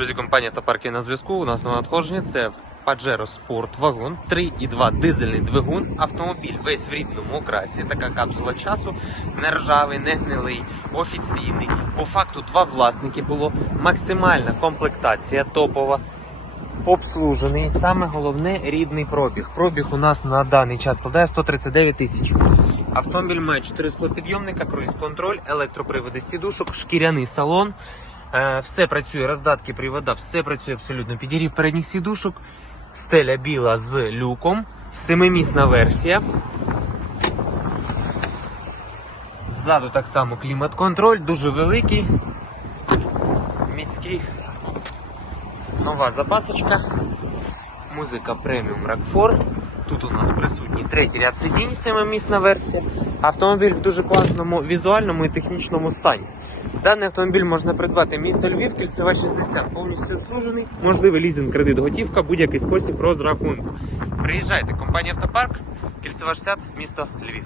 Друзі, компанія Автопарки на зв'язку. У нас нове надходження. Це Pajero Sport вагон, 3,2 дизельний двигун. Автомобіль весь в рідному окрасі. Така капсула часу. Не ржавий, не гнилий, офіційний. По факту два власники було. Максимальна комплектація топова. Обслужений. Саме головне рідний пробіг. Пробіг у нас на даний час складає 139 тисяч. Автомобіль має 4 склопідйомника, круїз-контроль, електроприводи сідушок, шкіряний салон. Е, Все працює, роздатки привода, все працює абсолютно. Підігрів передніх сідушок, стеля біла з люком, семимісна версія. Ззаду так само клімат-контроль, дуже великий, міський. Нова запасочка, музика преміум Рокфор. Тут у нас присутній третій ряд сидінь, семимісна версія. Автомобіль в дуже класному візуальному і технічному стані. Даний автомобіль можна придбати місто Львів, кільцева 60, повністю обслужений. Можливий лізинг, кредит, готівка, будь-який спосіб розрахунку. Приїжджайте, компанія Автопарк, кільцева 60, місто Львів.